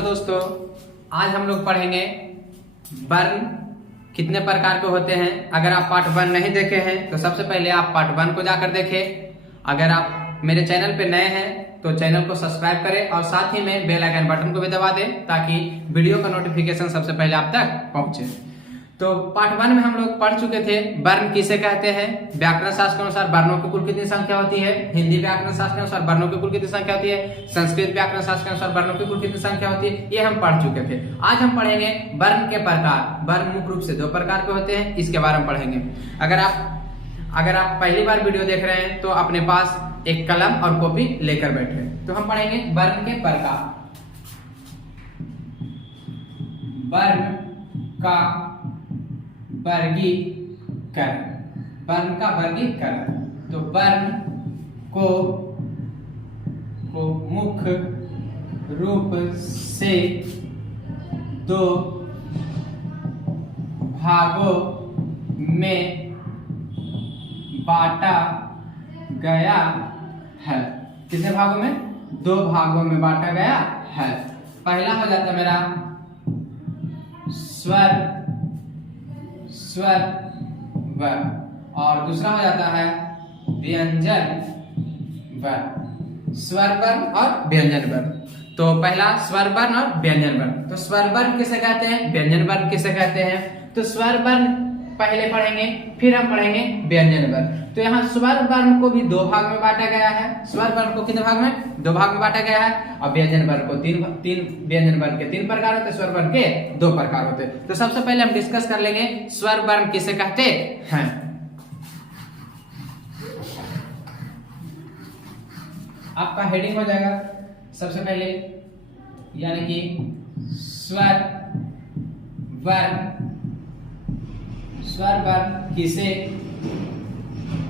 Hello दोस्तों, आज हम लोग पढ़ेंगे वर्ण कितने प्रकार के होते हैं। अगर आप पार्ट 1 नहीं देखे हैं तो सबसे पहले आप पार्ट 1 को जाकर देखें। अगर आप मेरे चैनल पे नए हैं तो चैनल को सब्सक्राइब करें और साथ ही में बेल आइकन बटन को भी दबा दें ताकि वीडियो का नोटिफिकेशन सबसे पहले आप तक पहुंचे। तो पार्ट 1 में हम लोग पढ़ चुके थे वर्ण किसे कहते हैं। व्याकरण शास्त्र के अनुसार वर्णों की कुल कितनी संख्या होती है। हिंदी व्याकरण शास्त्र के अनुसार वर्णों की कुल कितनी संख्या होती है। संस्कृत व्याकरण शास्त्र के अनुसार वर्णों की कुल कितनी संख्या होती है, ये हम पढ़ चुके थे। आज हम पढ़ेंगे वर्ण के प्रकार। वर्ण मुख्य रूप से 2 प्रकार के होते हैं, इसके बारे में पढ़ेंगे। अगर आप पहली बार वीडियो देख रहे हैं तो अपने पास एक कलम और कॉपी लेकर बैठे। तो हम पढ़ेंगे वर्ण के प्रकार। वर्ण का वर्गीकरण। वर्ण का वर्गीकरण। तो वर्ण को मुख्य रूप से 2 भागों में बांटा गया है। कितने भागों में? 2 भागों में बांटा गया है। पहला हो जाता है मेरा स्वर वर्ण और दूसरा हो जाता है व्यंजन वर्ण। स्वर वर्ण और व्यंजन वर्ण। तो पहला स्वर वर्ण और व्यंजन वर्ण। तो स्वर वर्ण किसे कहते हैं, व्यंजन वर्ण किसे कहते हैं। तो स्वर वर्ण पहले पढ़ेंगे, फिर हम पढ़ेंगे व्यंजन वर्ण। तो यहाँ स्वर वर्ण को भी 2 भाग में बांटा गया है। स्वर वर्ण को कितने भाग में? 2 भाग में बांटा गया है। और व्यंजन वर्ण को तीन व्यंजन वर्ण के 3 प्रकार होते हैं, स्वर वर्ण के 2 प्रकार होते हैं। तो सबसे पहले हम डिस्कस कर लेंगे स्वर वर्ण किसे कहते हैं। आपका हेडिंग हो जाएगा सबसे पहले, यानी कि स्वर वर्ण। स्वर वर्ण किसे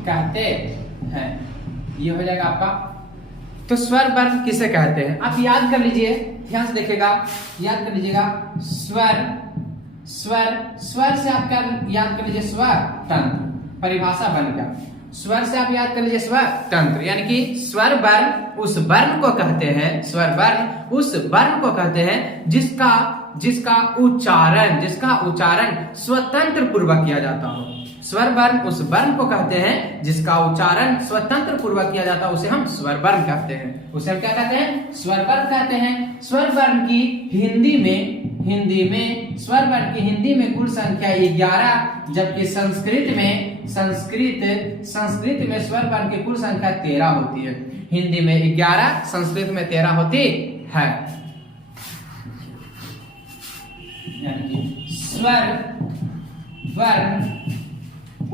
कहते हैं, ये हो जाएगा आपका। तो स्वर वर्ण किसे कहते हैं आप याद कर लीजिए, ध्यान से देखिएगा, याद कर लीजिएगा। स्वर से आप क्या याद कर लीजिए? स्वर तंत्र। परिभाषा बन गया। स्वर से आप याद कर लीजिए स्वर तंत्र, यानी कि स्वर वर्ण उस वर्ण को कहते हैं। स्वर वर्ण उस वर्ण को कहते हैं जिसका उच्चारण स्वतंत्र पूर्वक किया जाता हो। स्वर वर्ण उस वर्ण को कहते हैं जिसका उच्चारण स्वतंत्र पूर्वक किया जाता है, उसे हम स्वर वर्ण कहते हैं। उसे हम क्या कहते हैं? स्वर वर्ण कहते हैं। स्वर वर्ण की हिंदी में कुल संख्या 11, जबकि संस्कृत में स्वर वर्ण की कुल संख्या 13 होती है। हिंदी में 11, संस्कृत में 13 होती है। यानी कि स्वर वर्ण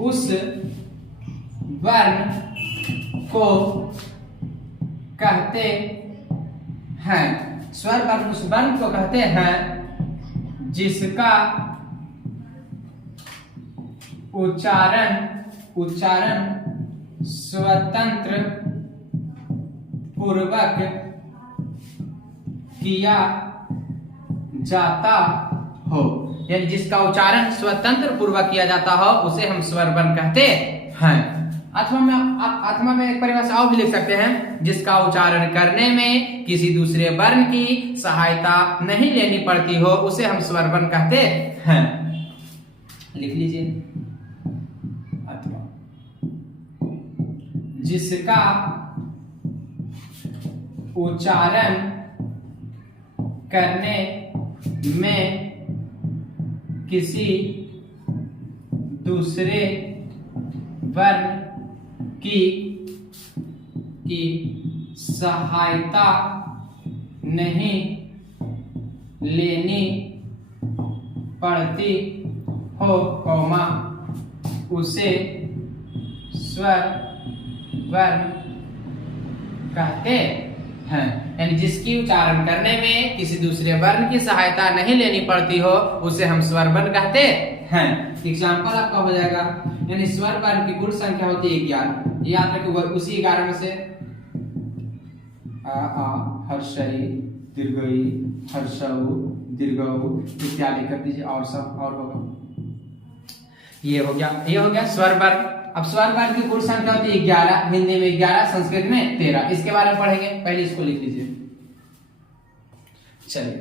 उस वर्ण को कहते हैं। स्वर वर्ण उस वर्ण को कहते हैं जिसका उच्चारण स्वतंत्र पूर्वक किया जाता हो। यानी जिसका उच्चारण स्वतंत्र पूर्वक किया जाता हो उसे हम स्वर वर्ण कहते हैं। अथवा में एक परिभाषा और भी लिख सकते हैं, जिसका उच्चारण करने में किसी दूसरे वर्ण की सहायता नहीं लेनी पड़ती हो उसे हम स्वर वर्ण कहते हैं। लिख लीजिए, अथवा जिसका उच्चारण करने में किसी दूसरे वर्ण की सहायता नहीं लेनी पड़ती हो, उसे स्वर वर्ण कहते हैं। यानी जिसकी उच्चारण करने में किसी दूसरे वर्ण की सहायता नहीं लेनी पड़ती हो उसे हम स्वर वर्ण कहते हैं। एग्जाम्पल आपका हो जाएगा, यानी स्वर वर्ण की कुल संख्या होती है 11। याद रखिए, उसी 11 में से आ हर्षई, दीर्घई, हर्षऊ, दीर्घऊ इत्यादि कर दीजिए और सब और होगा। ये हो गया स्वर वर्ण। अब स्वर वर्ण की कुल संख्या होती है 11, हिंदी में 11, संस्कृत में 13। इसके बारे में पढ़ेंगे, पहले इसको लिख लीजिए। चलिए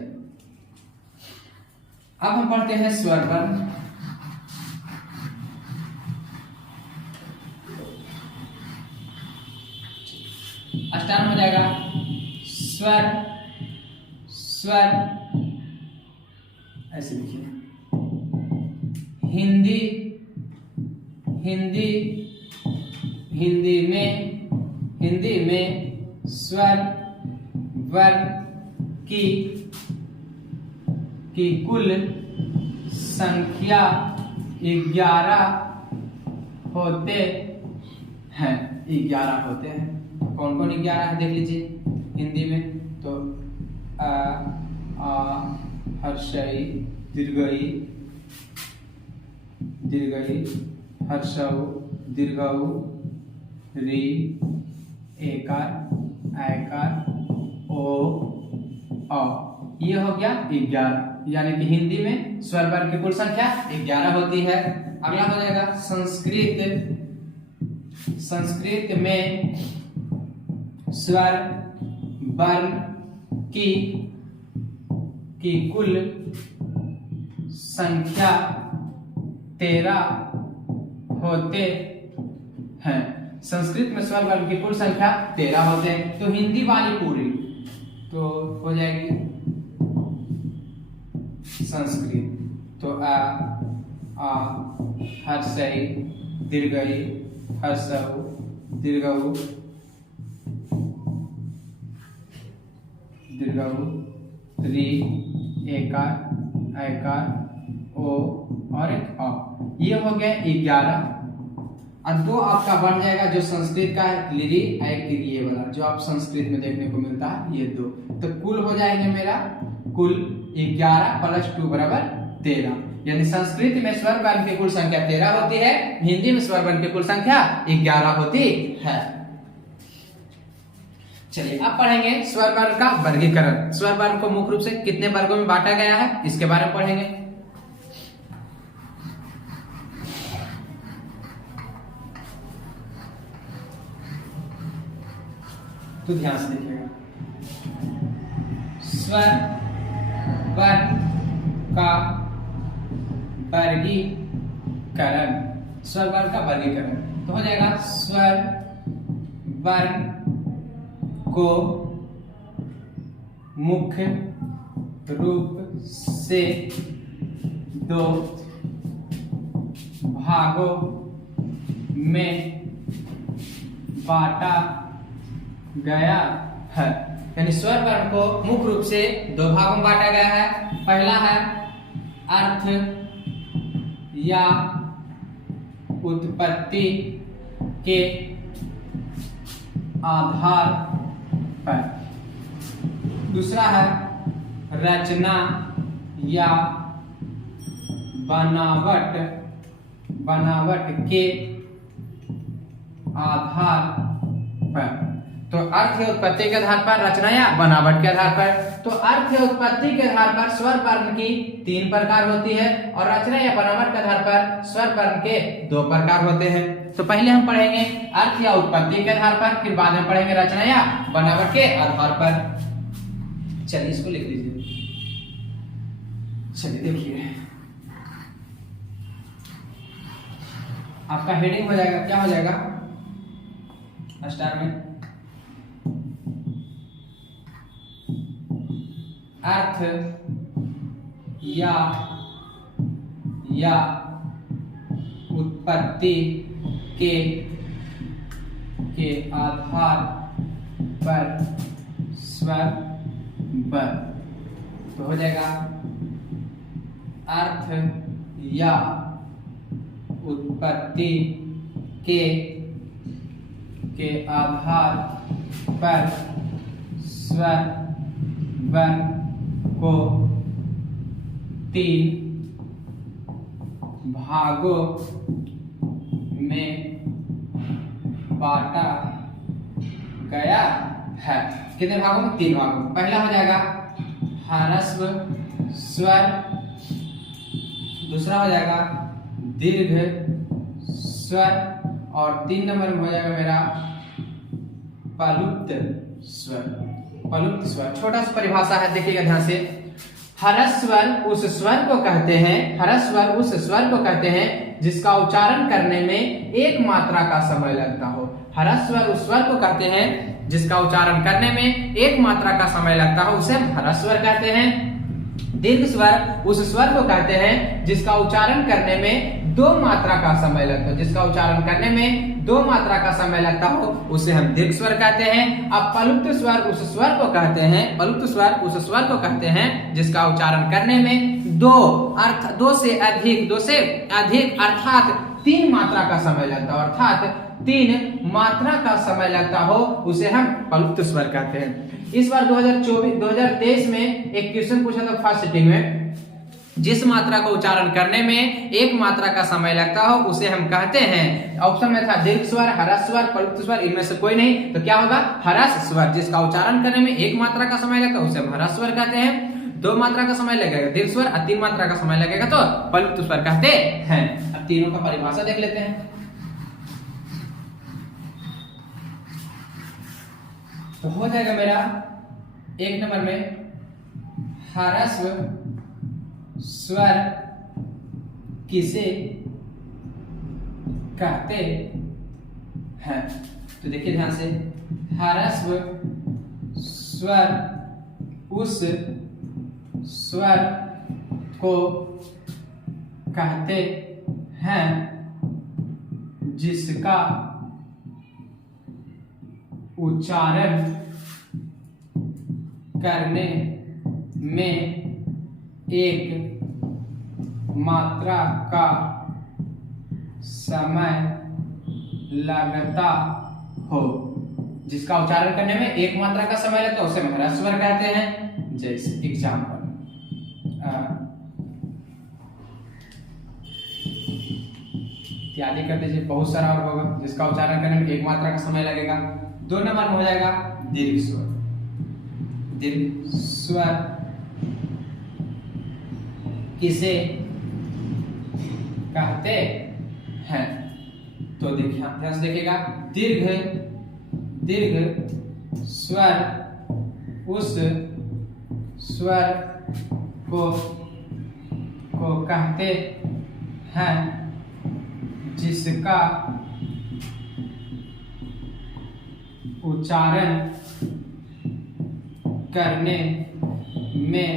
अब हम पढ़ते हैं स्वर वर्ण। स्टार्ट हो जाएगा स्वर, स्वर ऐसे लिखिए। हिंदी, हिंदी, हिंदी में स्वर वर्ण की कुल संख्या 11 होते हैं। 11 होते हैं। कौन कौन 11 है देख लीजिए हिंदी में। तो आ हर्षई दीर्घई, दीर्घई हर्षऊ दीर्घऊ, री एकार ऐकार ओ औ। ये हो गया 11, यानी कि हिंदी में स्वर वर्ण की कुल संख्या 11 होती है। अगला हो जाएगा संस्कृत। संस्कृत में स्वर वर्ण की कुल संख्या 13 होते हैं। संस्कृत में स्वर वर्ण की कुल संख्या 13 होते हैं। तो हिंदी वाली पूरी तो हो जाएगी संस्कृत। तो आ हर्षई दीर्घई हर्षऊ दीर्घऊ, दीर्घऊ, री एकार ऐकार ओ और एक अ। ये हो गया 11। और 2 आपका बन जाएगा जो संस्कृत का है, लिरी एक ये वाला जो आप संस्कृत में देखने को मिलता है, ये 2। तो कुल हो जाएंगे मेरा कुल 11 प्लस 2 बराबर 13। यानी संस्कृत में स्वर वर्ण की कुल संख्या 13 होती है, हिंदी में स्वर वर्ण की कुल संख्या 11 होती है। चलिए अब पढ़ेंगे स्वर वर्ण का वर्गीकरण। स्वर वर्ण को मुख्य रूप से कितने वर्गों में बांटा गया है इसके बारे में पढ़ेंगे। तो ध्यान से देखिएगा। स्वर वर्ण का वर्गीकरण, स्वर वर्ण का वर्गीकरण तो हो जाएगा स्वर वर्ण को मुख्य रूप से 2 भागों में बांटा गया है। यानी स्वर वर्ण को मुख्य रूप से 2 भागों में बांटा गया है। पहला है अर्थ या उत्पत्ति के आधार पर, दूसरा है रचना या बनावट के आधार पर। तो अर्थ या उत्पत्ति के आधार पर, रचना या बनावट के आधार पर। तो अर्थ या उत्पत्ति के आधार पर स्वर वर्ण की 3 प्रकार होती है और रचना या बनावट के आधार पर स्वर वर्ण के 2 प्रकार होते हैं। तो पहले हम पढ़ेंगे अर्थ या उत्पत्ति के आधार पर, फिर बाद में पढ़ेंगे रचना या बनावट के आधार पर। चलिए इसको लिख लीजिए। चलिए देखिए आपका हेडिंग हो जाएगा, क्या हो जाएगा स्टार में अर्थ या उत्पत्ति के आधार पर स्वर वर्ण। तो हो जाएगा अर्थ या उत्पत्ति के आधार पर स्वर वर्ण को 3 भागों में बांटा गया है। कितने भागों में? 3 भागों में। पहला हो जाएगा ह्रस्व स्वर, दूसरा हो जाएगा दीर्घ स्वर और 3 नंबर में हो जाएगा मेरा प्लुप्त स्वर। प्लुप्त स्वर छोटा सा परिभाषा है, देखिएगा ध्यान से। ह्रस्वर उस स्वर को कहते हैं, ह्रस्वर उस स्वर को कहते हैं जिसका उच्चारण करने में एक मात्रा का समय लगता हो। ह्रस्वर उस स्वर को कहते हैं जिसका उच्चारण करने में एक मात्रा का समय लगता हो, उसे हम ह्रस्वर कहते हैं। दीर्घ स्वर उस स्वर को कहते हैं जिसका उच्चारण करने में दो मात्रा का समय लगता हो, जिसका उच्चारण करने में दो मात्रा का समय लगता हो, उसे हम दीर्घ स्वर कहते हैं। अब प्लुप्त स्वर उस स्वर को कहते हैं, प्लुप्त स्वर उस स्वर को कहते हैं जिसका उच्चारण करने में दो से अधिक अर्थात तीन मात्रा का समय लगता हो, अर्थात तीन मात्रा का समय लगता हो, उसे हम प्लुप्त स्वर कहते हैं। इस बार 2023 में एक क्वेश्चन पूछा था फर्स्ट सिटिंग में, जिस मात्रा को उच्चारण करने में एक मात्रा का समय लगता हो उसे हम कहते हैं, ऑप्शन में था दीर्घ स्वर, ह्रस्व स्वर, प्लुप्त स्वर, इनमें से कोई नहीं, तो क्या होगा? ह्रस्व स्वर। जिसका उच्चारण करने में एक मात्रा का समय लगता है उसे हम ह्रस्व स्वर कहते हैं। दो मात्रा का समय लगेगा दीर्घ स्वर, और तीन मात्रा का समय लगेगा तो प्लुप्त स्वर कहते हैं। अब तीनों का परिभाषा देख लेते हैं। तो हो जाएगा मेरा एक नंबर में ह्रस्व स्वर किसे कहते हैं? तो देखिए ध्यान से, ह्रस्व स्वर उस स्वर को कहते हैं जिसका उच्चारण करने में एक मात्रा का समय लगता हो। जिसका उच्चारण करने में एक मात्रा का समय लगता है उसे हम ह्रस्व स्वर कहते हैं। जैसे एग्जाम्पल इत्यादि कर दीजिए, बहुत सारा और होगा जिसका उच्चारण करने में एक मात्रा का समय लगेगा। दो नंबर में हो जाएगा दीर्घ स्वर। दीर्घ स्वर किसे कहते हैं? तो देखिए ध्यान से देखिएगा, दीर्घ स्वर उस स्वर को कहते हैं जिसका उच्चारण करने में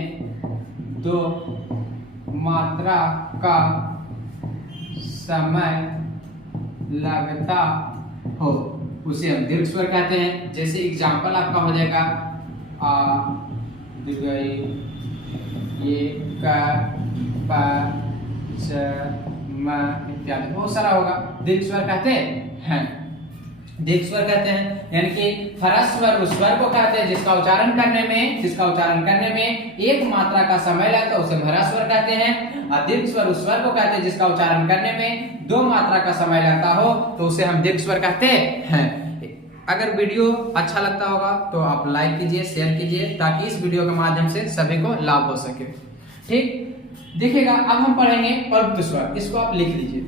दो मात्रा का समय लगता हो, उसे हम दीर्घ स्वर कहते हैं। जैसे एग्जाम्पल आपका हो जाएगा ये इत्यादि बहुत सारा होगा, दीर्घ स्वर कहते हैं। दीर्घ स्वर कहते हैं यानी कि ह्रस्व स्वर उस स्वर को कहते हैं जिसका उच्चारण करने में एक मात्रा का समय लगता है उसे ह्रस्व स्वर कहते हैं। और दीर्घ स्वर उस स्वर को कहते हैं जिसका उच्चारण करने में दो मात्रा का समय लगता हो तो उसे हम दीर्घ स्वर कहते हैं। अगर वीडियो अच्छा लगता होगा तो आप लाइक कीजिए, शेयर कीजिए, ताकि इस वीडियो के माध्यम से सभी को लाभ हो सके। ठीक, देखिएगा अब हम पढ़ेंगे प्लुप्त स्वर। इसको आप लिख लीजिए।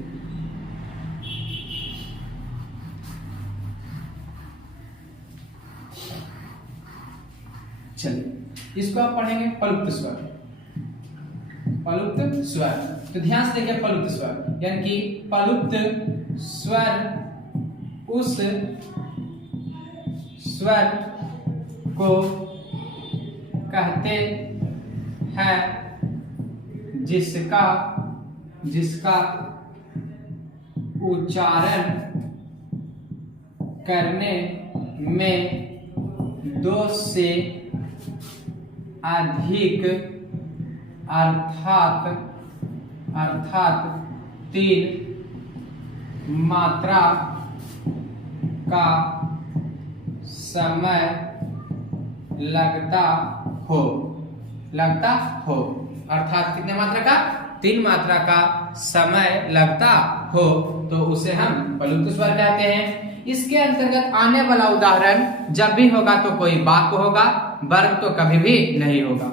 चलिए इसको आप पढ़ेंगे प्लुप्त स्वर। प्लुप्त स्वर, तो ध्यान से देखिए, प्लुप्त स्वर यानी कि प्लुप्त स्वर उस स्वर को कहते हैं जिसका उच्चारण करने में दो से अधिक अर्थात तीन मात्रा का समय लगता हो। अर्थात कितने मात्रा का? तीन मात्रा का समय लगता हो तो उसे हम प्लुप्त स्वर कहते हैं। इसके अंतर्गत आने वाला उदाहरण जब भी होगा तो कोई वाक्य होगा, वर्ग तो कभी भी नहीं होगा।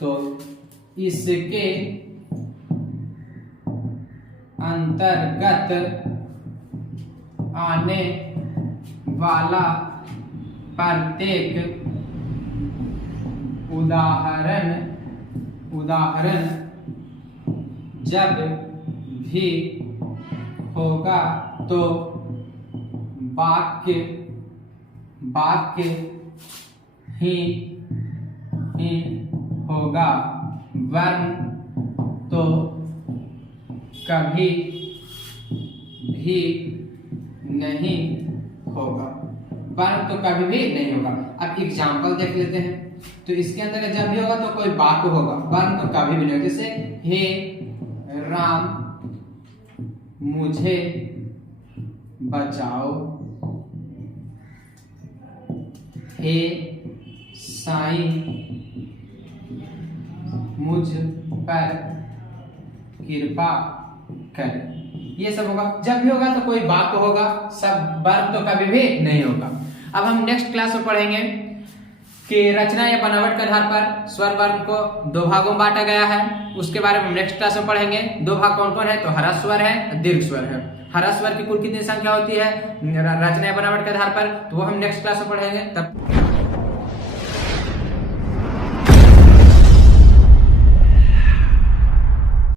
तो इसके अंतर्गत आने वाला प्रत्येक उदाहरण उदाहरण जब भी होगा तो वाक्य ही होगा, वर्ण तो कभी भी नहीं होगा, वर्ण तो कभी भी नहीं होगा। अब एग्जाम्पल देख लेते हैं। तो इसके अंदर जब भी होगा तो कोई वाक्य होगा, वर्ण तो कभी भी नहीं होगा। जैसे हे राम मुझे बचाओ, हे साईं मुझ पर कृपा कर। ये सब होगा। जब भी होगा तो कोई वाक्य होगा, सब वर्ण तो कभी भी नहीं होगा। अब हम नेक्स्ट क्लास में पढ़ेंगे कि रचना या बनावट के आधार पर स्वर वर्ण को दो भागों में बांटा गया है। उसके बारे में हम नेक्स्ट क्लास में पढ़ेंगे। दो भाग कौन कौन है? तो हरा स्वर है, दीर्घ स्वर है। हरा स्वर की कुल कितनी संख्या होती है रचना या बनावट के आधार पर, तो वो हम नेक्स्ट क्लास में पढ़ेंगे। तब